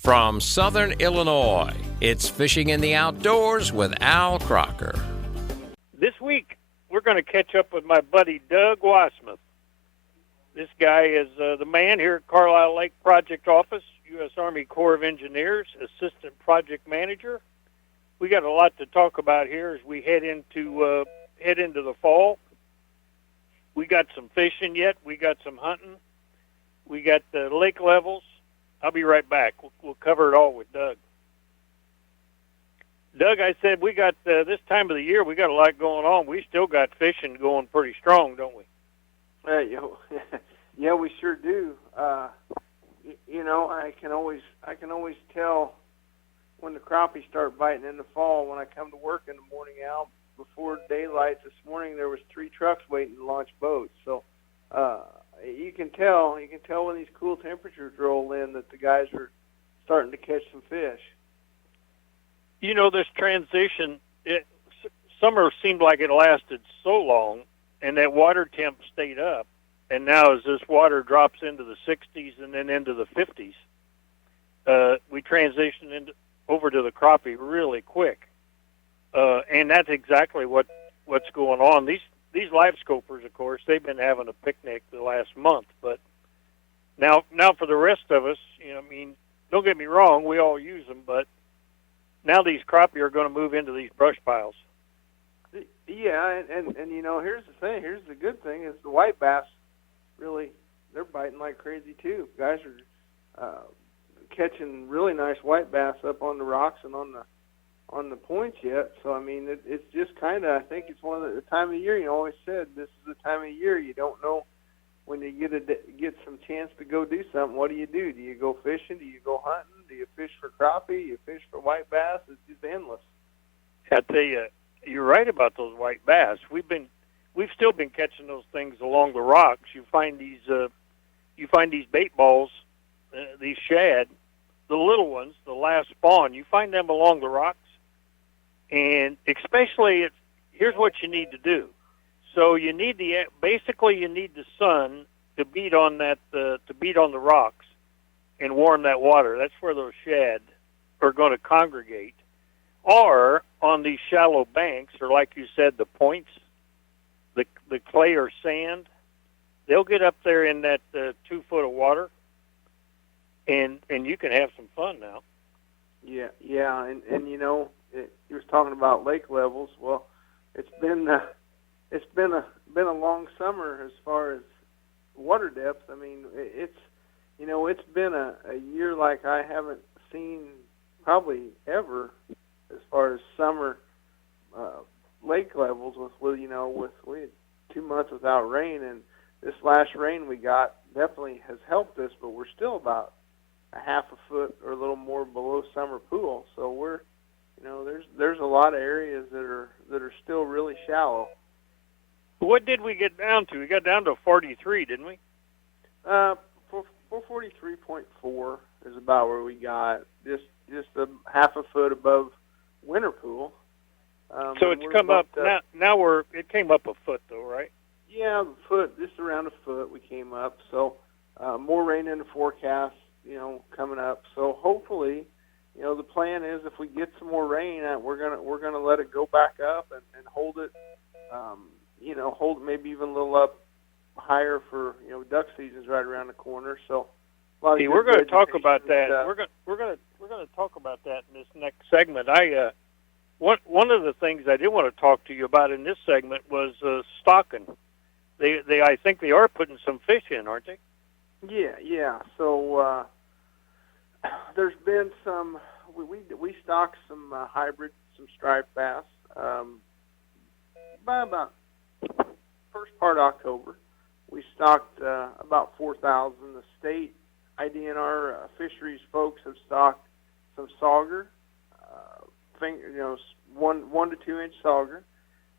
From Southern Illinois, it's Fishing in the Outdoors with Al Crocker. This week, we're going to catch up with my buddy Doug Wasmuth. This guy is the man here at Carlisle Lake Project Office, U.S. Army Corps of Engineers, Assistant Project Manager. We got a lot to talk about here as we head into the fall. We got some fishing yet. We got some hunting. We got the lake levels. I'll be right back. We'll cover it all with Doug. Doug, I said we got this time of the year, we got a lot going on. We still got fishing going pretty strong, don't we? Yeah, we sure do. You know, I can always tell when the crappies start biting in the fall. When I come to work in the morning, Al, before daylight this morning, there was 3 trucks waiting to launch boats. So you can tell when these cool temperatures roll in that the guys are starting to catch some fish. You know, this transition, summer seemed like it lasted so long, and that water temp stayed up. And now as this water drops into the 60s and then into the 50s, we transition over to the crappie really quick. And that's exactly what's going on. These live scopers, of course, they've been having a picnic the last month. But now for the rest of us, you know, I mean, don't get me wrong, we all use them, but now these crappie are going to move into these brush piles. Yeah, and you know, here's the thing. Here's the good thing is the white bass, really, they're biting like crazy too. Guys are catching really nice white bass up on the rocks and on the points yet. So, I mean, it's just kind of, I think it's one of the time of year, you always said, this is the time of year you don't know when you get some chance to go do something. What do? Do you go fishing? Do you go hunting? Do you fish for crappie? Do you fish for white bass? It's just endless. I tell you, you're right about those white bass. We've still been catching those things along the rocks. You find these bait balls, these shad, the little ones, the last spawn. You find them along the rocks, and especially here's what you need to do. So you need the sun to beat on the rocks and warm that water. That's where those shad are going to congregate. Or on these shallow banks, or like you said, the points, the clay or sand, they'll get up there in that 2 foot of water, and you can have some fun now. Yeah, and you know, you was talking about lake levels. Well, it's been a long summer as far as water depth. I mean, it's been a year like I haven't seen probably ever as far as summer lake levels. We had 2 months without rain, and this last rain we got definitely has helped us, but we're still about a half a foot or a little more below summer pool. So we're, you know, there's a lot of areas that are still really shallow. What did we get down to? We got down to 43, didn't we? 443.4 is about where we got, just a half a foot above winter pool. So it's come up now. It came up a foot though, right? Yeah, a foot, just around a foot. We came up. So more rain in the forecast, you know, coming up. So hopefully, you know, the plan is if we get some more rain, we're gonna let it go back up and hold it. You know, hold maybe even a little up higher for, you know, duck season's right around the corner. So we're going to talk about that. We're going to talk about that in this next segment. One of the things I did want to talk to you about in this segment was stocking. I think they are putting some fish in, aren't they? Yeah. So there's been some. We stocked some hybrid, some striped bass by about first part of October. We stocked about 4,000. The state IDNR fisheries folks have stocked some sauger, 1 to 2 inch sauger,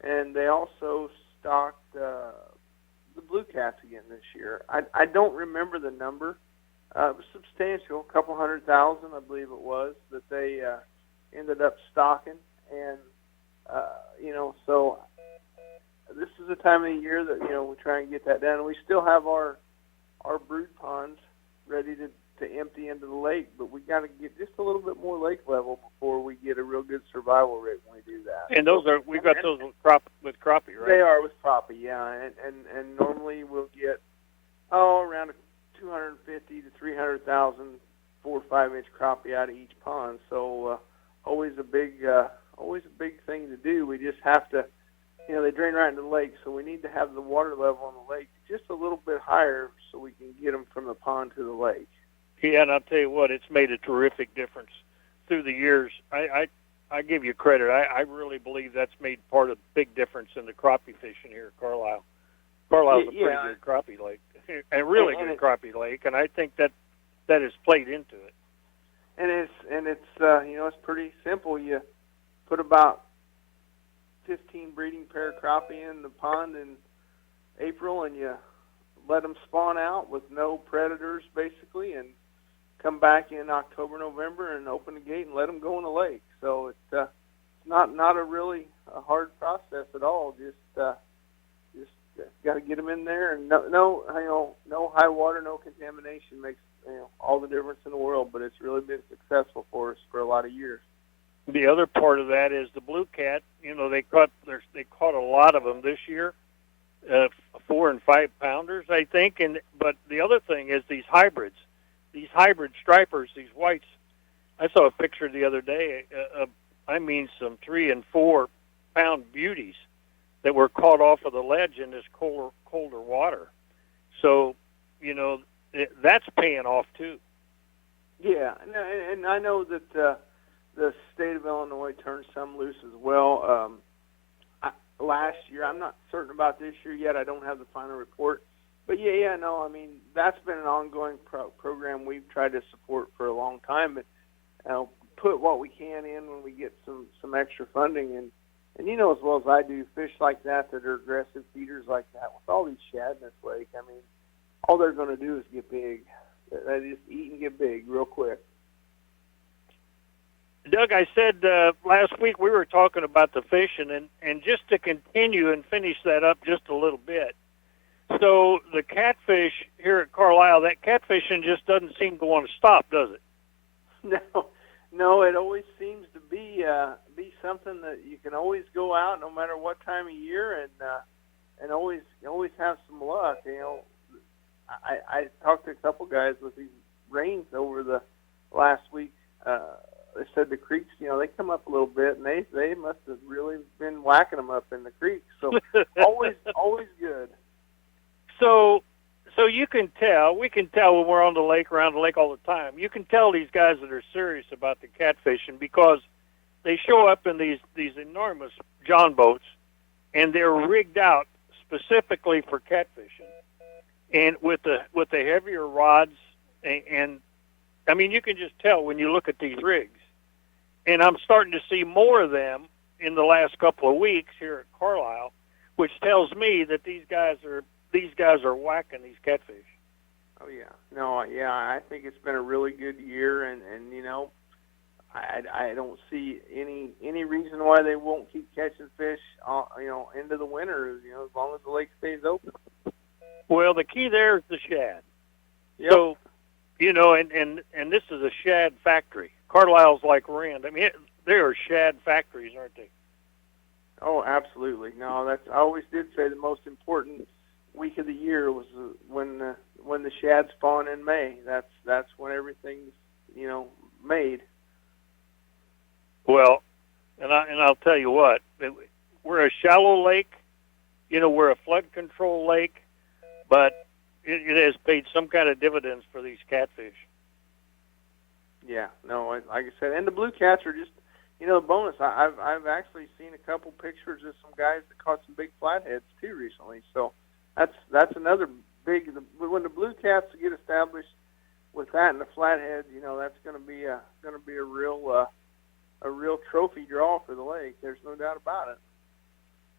and they also stocked the blue cats again this year. I don't remember the number. It was substantial, a couple 100,000, I believe it was, that they ended up stocking, and so this is the time of the year that, you know, we try and get that done. We still have our brood ponds ready to empty into the lake. But we got to get just a little bit more lake level before we get a real good survival rate when we do that. And we've got those with crappie, right? They are with crappie, yeah. And normally we'll get around 250 to 300,000 4 or 5 inch crappie out of each pond. So always a big thing to do. We just have to, they drain right into the lake, so we need to have the water level in the lake just a little bit higher so we can get them from the pond to the lake. Yeah, and I'll tell you what, it's made a terrific difference through the years. I give you credit. I really believe that's made part of the big difference in the crappie fishing here at Carlisle. Carlisle's a pretty good crappie lake, a really good crappie lake, and I think that has played into it. And it's it's pretty simple. You put about 15 breeding pair of crappie in the pond in April, and you let them spawn out with no predators, basically, and come back in October, November, and open the gate and let them go in the lake. So it's not a really hard process at all. Just got to get them in there, and no high water, no contamination makes all the difference in the world. But it's really been successful for us for a lot of years. The other part of that is the blue cat. They caught a lot of them this year, 4 and 5 pounders, I think. But the other thing is these hybrid stripers, these whites. I saw a picture the other day. Some 3 and 4 pound beauties that were caught off of the ledge in this colder water. So, that's paying off too. Yeah, and I know that the state of Illinois turned some loose as well. Last year, I'm not certain about this year yet. I don't have the final report. But that's been an ongoing program we've tried to support for a long time. But put what we can in when we get some extra funding. And as well as I do, fish like that are aggressive feeders like that, with all these shad in this lake, all they're going to do is get big. They just eat and get big real quick. Doug, I said last week we were talking about the fishing, and just to continue and finish that up just a little bit. So the catfish here at Carlisle, that catfishing just doesn't seem to want to stop, does it? No, it always seems to be something that you can always go out no matter what time of year and always have some luck. I talked to a couple guys with these rains over the last week. They said the creeks, they come up a little bit, and they must have really been whacking them up in the creek. So always good. So you can tell, we can tell when we're on the lake, around the lake all the time. You can tell these guys that are serious about the catfishing because they show up in these enormous John boats, and they're rigged out specifically for catfishing, and with the heavier rods, and you can just tell when you look at these rigs. And I'm starting to see more of them in the last couple of weeks here at Carlisle, which tells me that these guys are whacking these catfish. Oh yeah, I think it's been a really good year, and I don't see any reason why they won't keep catching fish, into the winter, as long as the lake stays open. Well, the key there is the shad. Yep. So, and this is a shad factory. Carlisle's like Rand. They are shad factories, aren't they? Oh, absolutely. No, I always did say the most important week of the year was when the shad spawn in May. That's when everything's made. Well, and I'll tell you what, we're a shallow lake. We're a flood control lake, but it has paid some kind of dividends for these catfish. Yeah, no, like I said, and the blue cats are just, the bonus. I've actually seen a couple pictures of some guys that caught some big flatheads too recently. So that's another big. When the blue cats get established with that and the flatheads, that's going to be a real trophy draw for the lake. There's no doubt about it.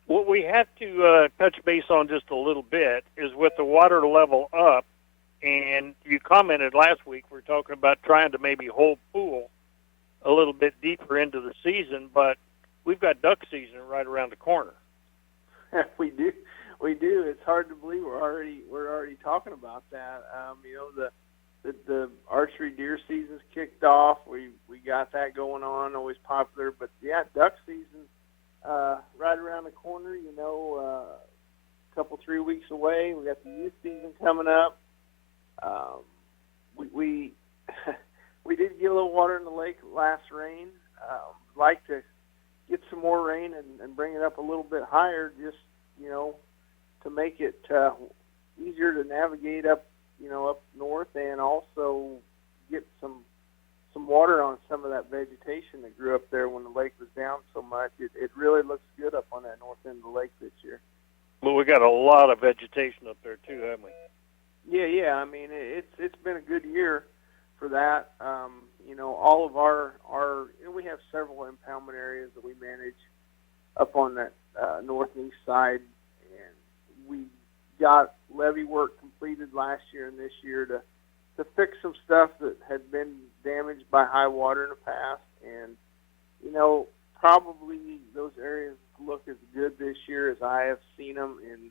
What we have to touch base on just a little bit is with the water level up, and you commented last week, we're talking about trying to maybe hold pool a little bit deeper into the season, but we've got duck season right around the corner. We do. It's hard to believe we're already talking about that. the archery deer season's kicked off. We got that going on, always popular. But yeah, duck season right around the corner. A couple 3 weeks away. We got the youth season coming up. We we did get a little water in the lake last rain. Like to get some more rain and bring it up a little bit higher, just to make it easier to navigate up up north, and also get some water on some of that vegetation that grew up there when the lake was down so much. It really looks good up on that north end of the lake this year. Well, we got a lot of vegetation up there too, haven't we? Yeah. I mean, it's been a good year for that. All of our we have several impoundment areas that we manage up on that north and east side, and we got levee work completed last year and this year to fix some stuff that had been damaged by high water in the past. And probably those areas look as good this year as I have seen them in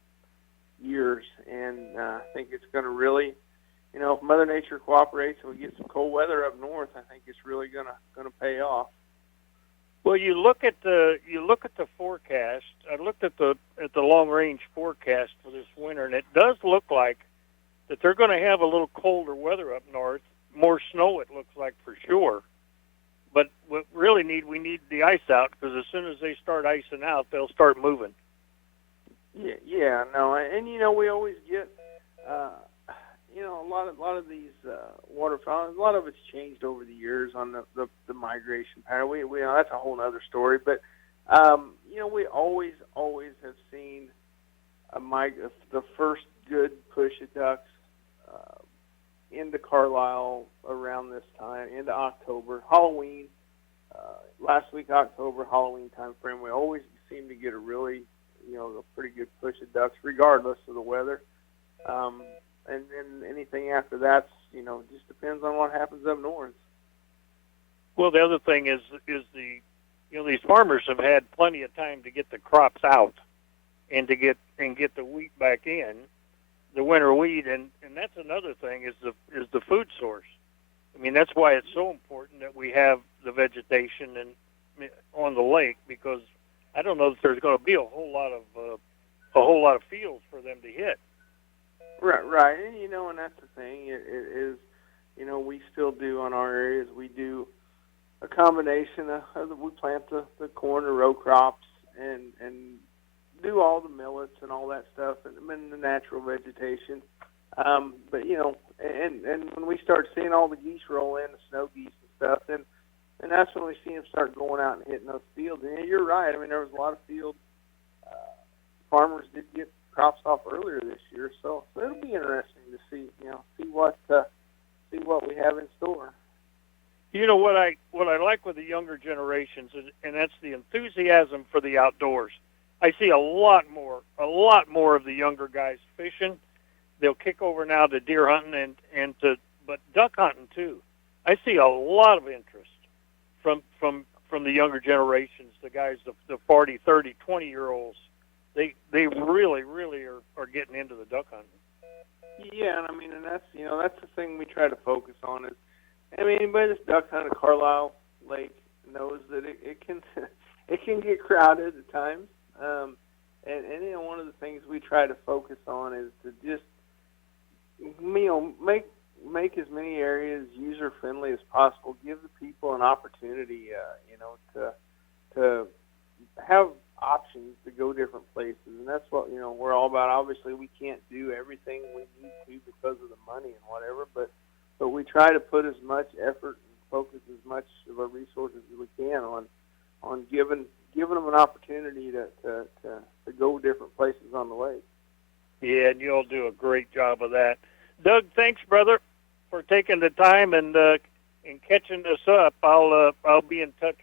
years, and I think it's going to really, if Mother Nature cooperates and we get some cold weather up north, I think it's really going to pay off. Well, you look at the forecast. I looked at the long range forecast for this winter, and it does look like that they're going to have a little colder weather up north, more snow. It looks like for sure. But what we need the ice out, because as soon as they start icing out, they'll start moving. Yeah, no, and we always get a lot of these waterfowl. A lot of it's changed over the years on the migration pattern. We that's a whole other story. But we always have seen the first good push of ducks into Carlisle around this time, into October, Halloween. Last week, October, Halloween time frame, we always seem to get a really, a pretty good push of ducks, regardless of the weather. And then anything after that, just depends on what happens up north. Well, the other thing is these farmers have had plenty of time to get the crops out and to get the wheat back in, the winter wheat, and that's another thing is the food source. I mean, that's why it's so important that we have the vegetation on the lake, because I don't know that there's going to be a whole lot of fields for them to hit. Right, and that's the thing. It is, we still do on our areas. We do a combination of we plant the corn, the row crops, and do all the millets and all that stuff, and the natural vegetation. But and when we start seeing all the geese roll in, the snow geese and stuff, and that's when we see them start going out and hitting those fields. And you're right. I mean, there was a lot of fields. Farmers did get crops off earlier this year, so it'll be interesting to see what we have in store. What I like with the younger generations and that's the enthusiasm for the outdoors. I see a lot more of the younger guys fishing. They'll kick over now to deer hunting but duck hunting too. I see a lot of interest from the younger generations, the guys, the 40, 30, 20-year-olds. They really are getting into the duck hunting. Yeah, and that's the thing we try to focus on is, anybody that's duck hunted Carlisle Lake knows that it can it can get crowded at times. And one of the things we try to focus on is to just make as many areas user friendly as possible. Give the people an opportunity, to have options to go different places, and that's what we're all about. Obviously, we can't do everything we need to because of the money and whatever, but we try to put as much effort and focus as much of our resources as we can on giving them an opportunity to go different places on the lake. Yeah, and you'll do a great job of that. Doug, thanks, brother, for taking the time and catching us up. I'll be in touch